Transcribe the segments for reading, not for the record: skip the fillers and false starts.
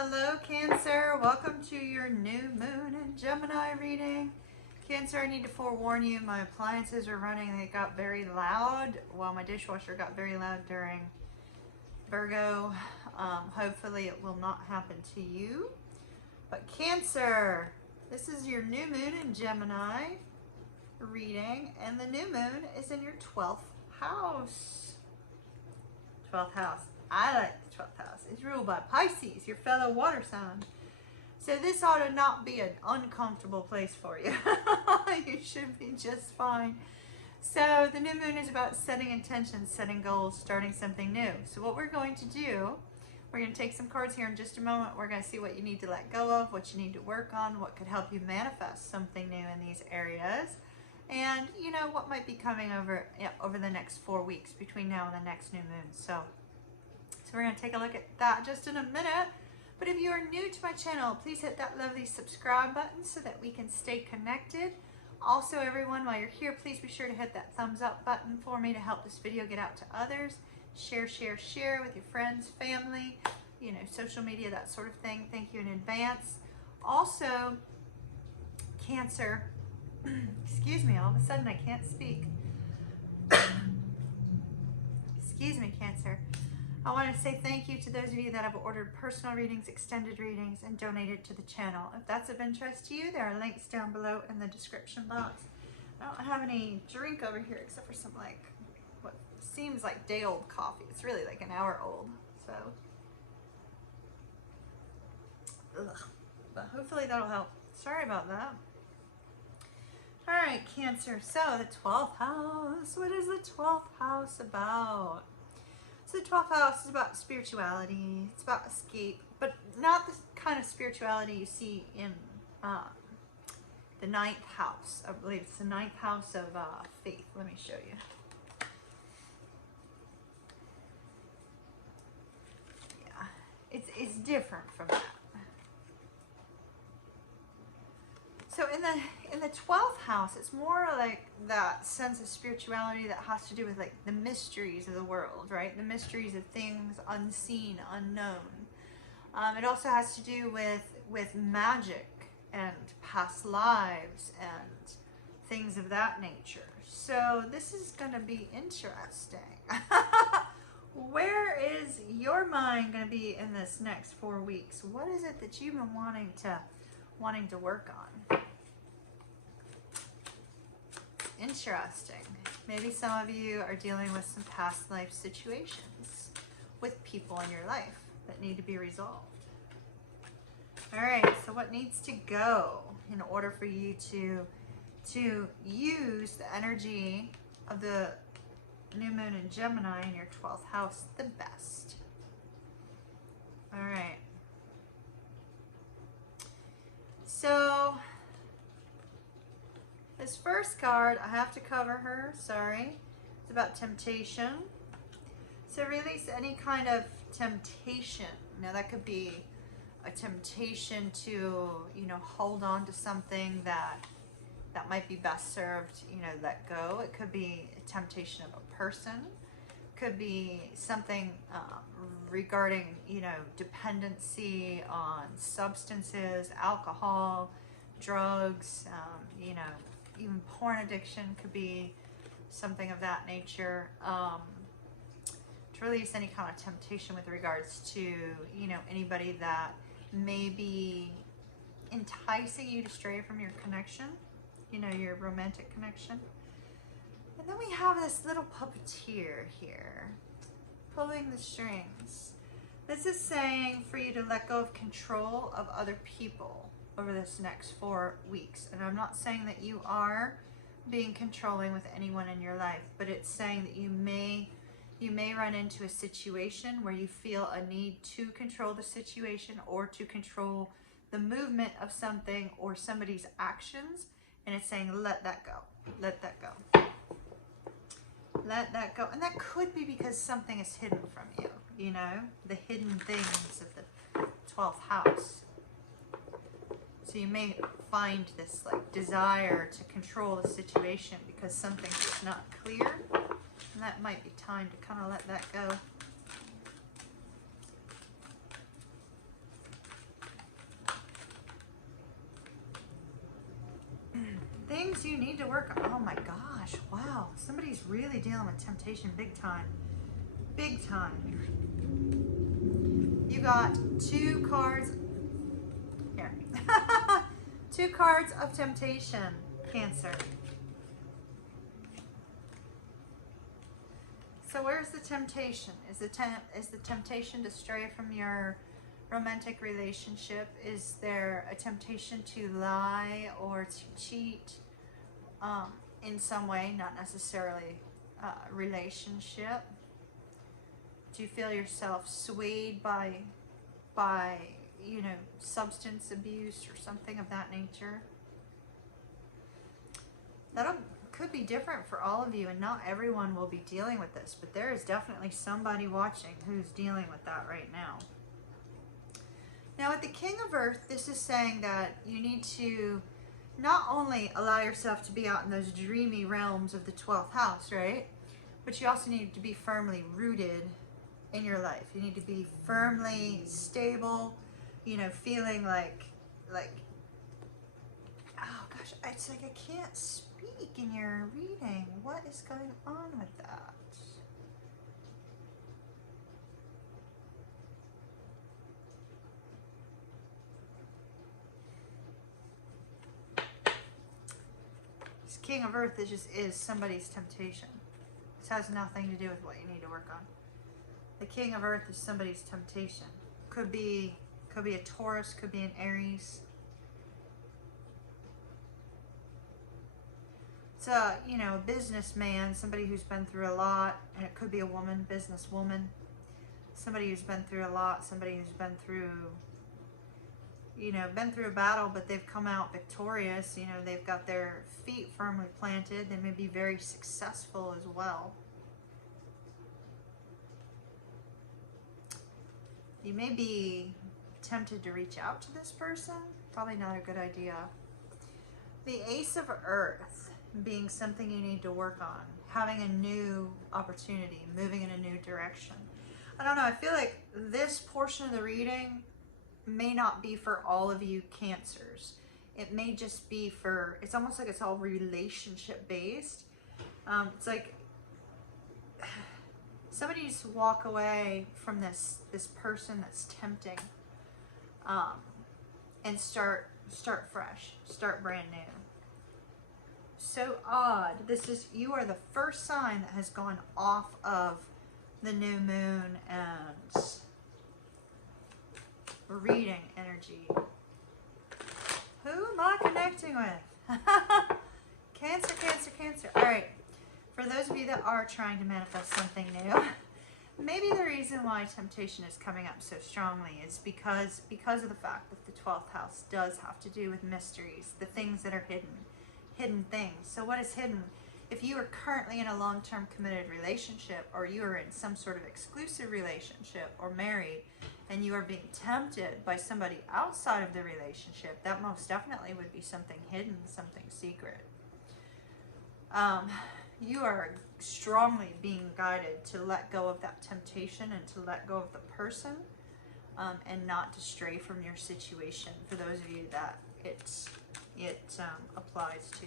Hello, Cancer. Welcome to your new moon and Gemini reading. Cancer, I need to forewarn you, my appliances are running. They got very loud. Well, my dishwasher got very loud during Virgo. Hopefully it will not happen to you. But Cancer, this is your new moon in Gemini reading, and the new moon is in your 12th house. 12th house. I like the 12th house. It's ruled by Pisces, your fellow water sign. So this ought to not be an uncomfortable place for you. You should be just fine. So the new moon is about setting intentions, setting goals, starting something new. So what we're going to do, we're going to take some cards here in just a moment. We're going to see what you need to let go of, what you need to work on, what could help you manifest something new in these areas. And you know what might be coming over the next 4 weeks between now and the next new moon. So we're going to take a look at that just in a minute. But if you are new to my channel, please hit that lovely subscribe button so that we can stay connected. Also, everyone, while you're here, please be sure to hit that thumbs up button for me to help this video get out to others. Share, share, share with your friends, family, you know, social media, that sort of thing. Thank you in advance. Also, Cancer, excuse me, all of a sudden I can't speak. Excuse me, Cancer. I want to say thank you to those of you that have ordered personal readings, extended readings, and donated to the channel. If that's of interest to you, there are links down below in the description box. I don't have any drink over here except for some, like, what seems like day-old coffee. It's really like an hour old, so. Ugh. But hopefully that'll help. Sorry about that. All right, Cancer. So the 12th house. What is the 12th house about? So the 12th house is about spirituality. It's about escape, but not the kind of spirituality you see in the 9th house. I believe it's the 9th house of faith. Let me show you. Yeah, it's different from that. So in the 12th house, it's more like that sense of spirituality that has to do with like the mysteries of the world, right? The mysteries of things unseen, unknown. It also has to do with magic and past lives and things of that nature. So this is going to be interesting. Where is your mind going to be in this next 4 weeks? What is it that you've been wanting to work on? Interesting. Maybe some of you are dealing with some past life situations with people in your life that need to be resolved. All right, so what needs to go in order for you to use the energy of the new moon in Gemini in your 12th house the best? All right. So this first card, I have to cover her, sorry. It's about temptation. So release any kind of temptation. Now that could be a temptation to, you know, hold on to something that might be best served, you know, let go. It could be a temptation of a person. Could be something regarding, you know, dependency on substances, alcohol, drugs, you know, even porn addiction could be something of that nature. To release any kind of temptation with regards to, you know, anybody that may be enticing you to stray from your connection, you know, your romantic connection. And then we have this little puppeteer here, pulling the strings. This is saying for you to let go of control of other people over this next 4 weeks. And I'm not saying that you are being controlling with anyone in your life, but it's saying that you may run into a situation where you feel a need to control the situation or to control the movement of something or somebody's actions. And it's saying, let that go, let that go. Let that go. And that could be because something is hidden from you, you know, the hidden things of the 12th house. So you may find this like desire to control the situation because something is not clear. And that might be time to kind of let that go. things you need to work on. Oh my gosh, wow. Somebody's really dealing with temptation big time. Big time. You got 2 cards. Here. 2 cards of temptation, Cancer. So where's the temptation? Is the temptation to stray from your romantic relationship? Is there a temptation to lie or to cheat in some way, not necessarily relationship? Do you feel yourself swayed by you know, substance abuse or something of that nature? That could be different for all of you, and not everyone will be dealing with this, but there is definitely somebody watching who's dealing with that right now. Now with the King of Earth, this is saying that you need to not only allow yourself to be out in those dreamy realms of the 12th house, right? But you also need to be firmly rooted in your life. You need to be firmly stable, you know, feeling like, oh gosh, it's like I can't speak in your reading. What is going on with that? This King of Earth is somebody's temptation. This has nothing to do with what you need to work on. The King of Earth is somebody's temptation. Could be a Taurus, could be an Aries. It's a, you know, a businessman, somebody who's been through a lot, and it could be a woman, businesswoman. Somebody who's been through a lot, somebody who's been through, you know, been through a battle, but they've come out victorious. You know, they've got their feet firmly planted. They may be very successful as well. You may be tempted to reach out to this person. Probably not a good idea. The Ace of Earth being something you need to work on. Having a new opportunity, moving in a new direction. I don't know, I feel like this portion of the reading may not be for all of you Cancers. It may just be for, it's almost like it's all relationship based. It's like somebody needs to walk away from this person that's tempting, and start fresh, start brand new. So odd. You are the first sign that has gone off of the new moon and reading energy. Who am I connecting with? Cancer, Cancer, Cancer. All right. For those of you that are trying to manifest something new, maybe the reason why temptation is coming up so strongly is because of the fact that the 12th house does have to do with mysteries, the things that are hidden things. So what is hidden? If you are currently in a long-term committed relationship, or you are in some sort of exclusive relationship or married, and you are being tempted by somebody outside of the relationship, that most definitely would be something hidden, something secret. You are strongly being guided to let go of that temptation and to let go of the person, and not to stray from your situation, for those of you that it applies to.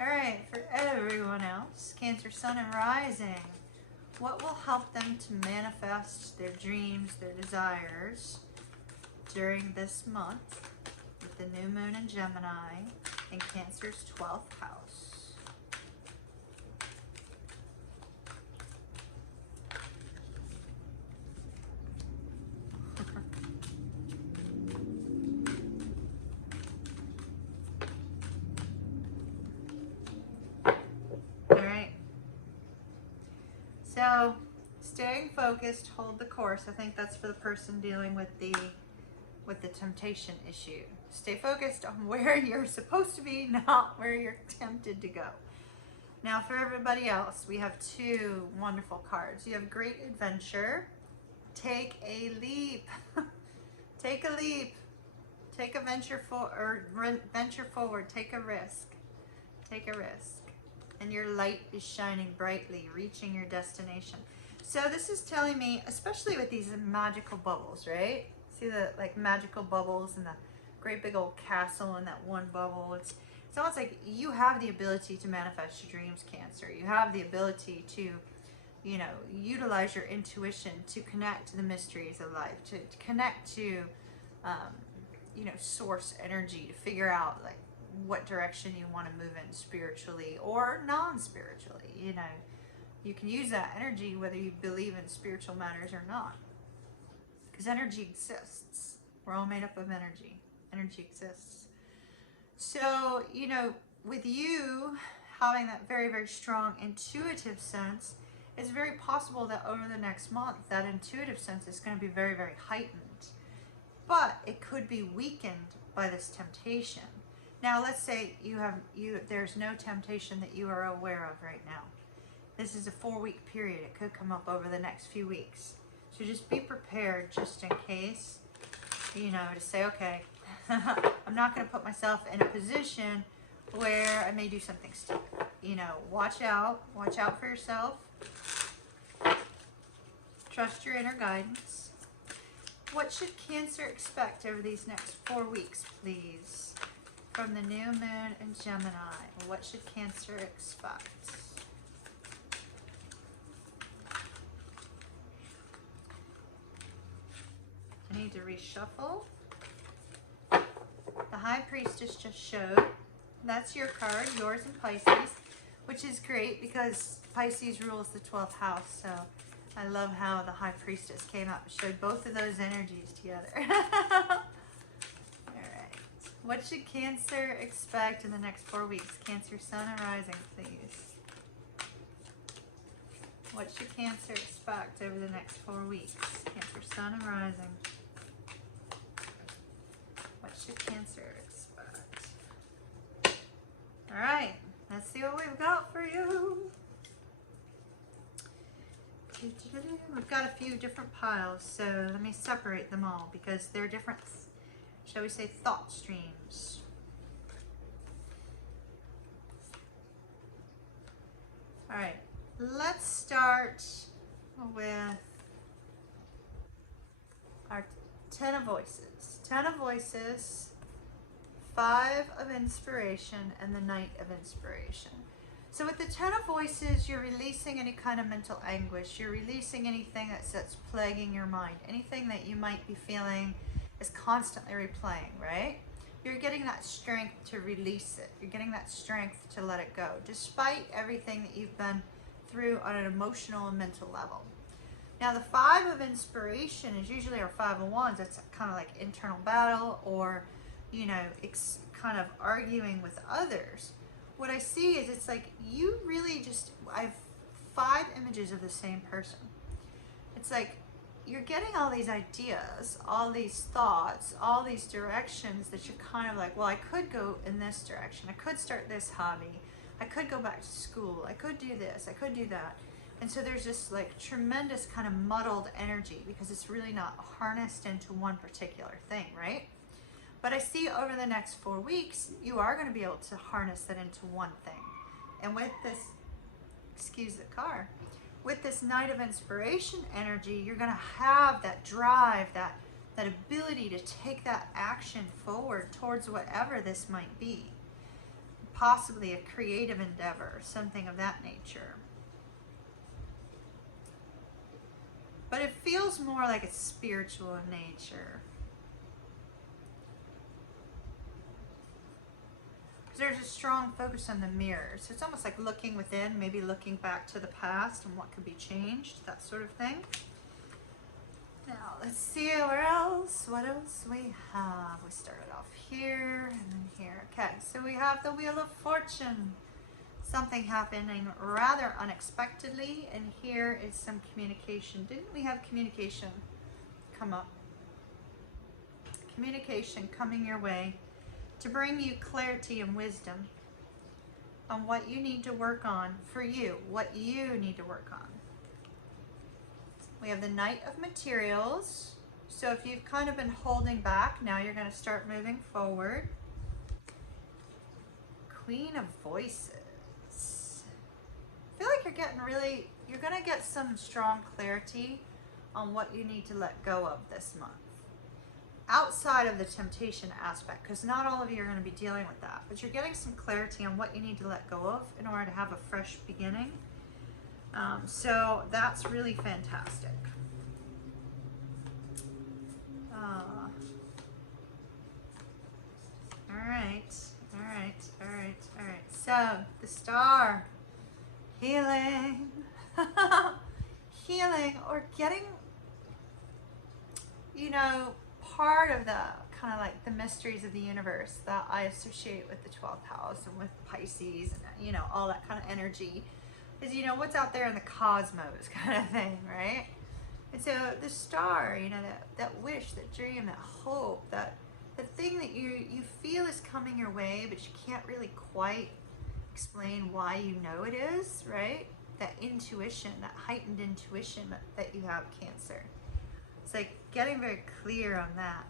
All right, for everyone else, Cancer, Sun, and Rising, what will help them to manifest their dreams, their desires during this month with the new moon in Gemini in Cancer's 12th house? So, staying focused, hold the course. I think that's for the person dealing with the temptation issue. Stay focused on where you're supposed to be, not where you're tempted to go. Now, for everybody else, we have 2 wonderful cards. You have Great Adventure. Take a leap. Take a leap. Take a venture forward. Take a risk. Take a risk. And your light is shining brightly, reaching your destination. So this is telling me, especially with these magical bubbles, right? See the like magical bubbles and the great big old castle in that one bubble. It's It's almost like you have the ability to manifest your dreams, Cancer. You have the ability to, you know, utilize your intuition to connect to the mysteries of life, to connect to, you know, source energy, to figure out like what direction you want to move in spiritually or non-spiritually. You know, you can use that energy whether you believe in spiritual matters or not, because energy exists. We're all made up of energy. Energy exists. So, you know, with you having that very, very strong intuitive sense, it's very possible that over the next month, that intuitive sense is going to be very, very heightened. But it could be weakened by this temptation. Now, let's say there's no temptation that you are aware of right now. This is a 4-week period. It could come up over the next few weeks. So just be prepared just in case, you know, to say, okay, I'm not going to put myself in a position where I may do something stupid. You know, watch out for yourself. Trust your inner guidance. What should Cancer expect over these next 4 weeks, please? From the new moon in Gemini, what should Cancer expect? I need to reshuffle. The High Priestess just showed. That's your card, yours and Pisces, which is great because Pisces rules the 12th house. So I love how the High Priestess came up and showed both of those energies together. All right. What should Cancer expect in the next 4 weeks? Cancer Sun and Rising, please. What should Cancer expect over the next 4 weeks? Cancer Sun and Rising. What should Cancer expect? All right, let's see what we've got for you. We've got a few different piles, so let me separate them all because they're different, shall we say, thought streams. All right, let's start with our 10 of Voices. 10 of Voices, 5 of Inspiration, and the Knight of Inspiration. So with the 10 of Voices, you're releasing any kind of mental anguish. You're releasing anything that's plaguing your mind. Anything that you might be feeling is constantly replaying, right? You're getting that strength to release it. You're getting that strength to let it go, despite everything that you've been through on an emotional and mental level. Now, the 5 of Inspiration is usually our 5 of Wands. It's kind of like internal battle or, you know, it's kind of arguing with others. What I see is it's like you really just, I have 5 images of the same person. It's like you're getting all these ideas, all these thoughts, all these directions that you're kind of like, well, I could go in this direction. I could start this hobby. I could go back to school. I could do this. I could do that. And so there's this like tremendous kind of muddled energy because it's really not harnessed into one particular thing, right? But I see over the next 4 weeks, you are going to be able to harness that into one thing. And with this, excuse the car, with this Knight of Inspiration energy, you're going to have that drive, that ability to take that action forward towards whatever this might be. Possibly a creative endeavor, something of that nature. But it feels more like it's spiritual in nature. There's a strong focus on the mirror. So it's almost like looking within, maybe looking back to the past and what could be changed, that sort of thing. Now, let's see what else we have. We started off here and then here. Okay, so we have the Wheel of Fortune. Something happening rather unexpectedly, and here is some communication. Didn't we have communication come up? Communication coming your way to bring you clarity and wisdom on what you need to work on for you, what you need to work on. We have the Knight of Materials. So if you've kind of been holding back, now you're going to start moving forward. Queen of Voices. I feel like you're going to get some strong clarity on what you need to let go of this month. outside of the temptation aspect, because not all of you are going to be dealing with that, but you're getting some clarity on what you need to let go of in order to have a fresh beginning. So that's really fantastic. All right. So the star, healing, healing, or getting, you know, part of the kind of like the mysteries of the universe that I associate with the 12th house and with Pisces and, you know, all that kind of energy is, you know, what's out there in the cosmos kind of thing, right? And so the star, you know, that wish, that dream, that hope, that the thing that you feel is coming your way, but you can't really quite explain why you know it is, right? That intuition, that heightened intuition that you have, Cancer. It's like getting very clear on that.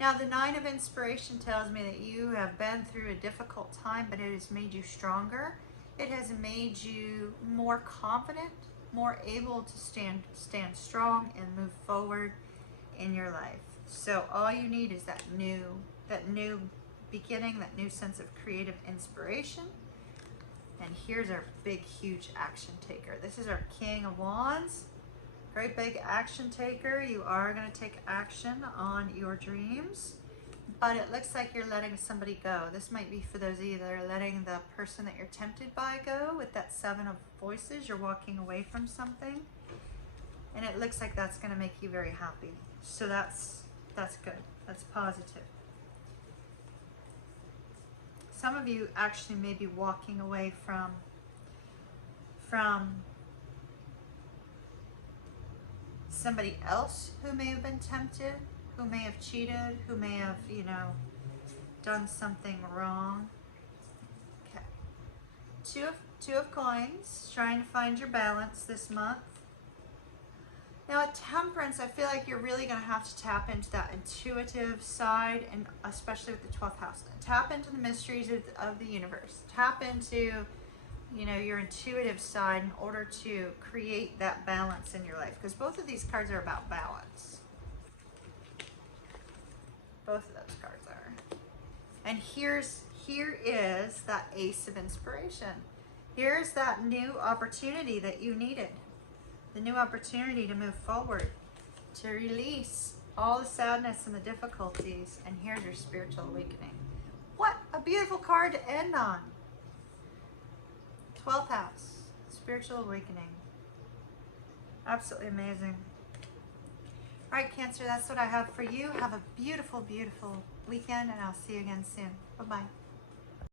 Now, the 9 of inspiration tells me that you have been through a difficult time, but it has made you stronger. It has made you more confident, more able to stand strong and move forward in your life. So all you need is that new beginning, that new sense of creative inspiration. And here's our big, huge action taker. This is our King of Wands. Great big action taker. You are going to take action on your dreams, but it looks like you're letting somebody go. This might be for those of you that are letting the person that you're tempted by go with that 7 of voices. You're walking away from something, and it looks like that's going to make you very happy. So that's good. That's positive. Some of you actually may be walking away from somebody else who may have been tempted, who may have cheated, who may have, you know, done something wrong. Okay. Two of coins, trying to find your balance this month. Now at Temperance, I feel like you're really going to have to tap into that intuitive side, and especially with the 12th house. Tap into the mysteries of the universe. Tap into, you know, your intuitive side in order to create that balance in your life, because both of these cards are about balance. Both of those cards are. And here is that Ace of Inspiration. Here's that new opportunity that you needed. The new opportunity to move forward, to release all the sadness and the difficulties. And here's your spiritual awakening. What a beautiful card to end on. 12th house, spiritual awakening. Absolutely amazing. All right, Cancer, that's what I have for you. Have a beautiful, beautiful weekend, and I'll see you again soon. Bye-bye.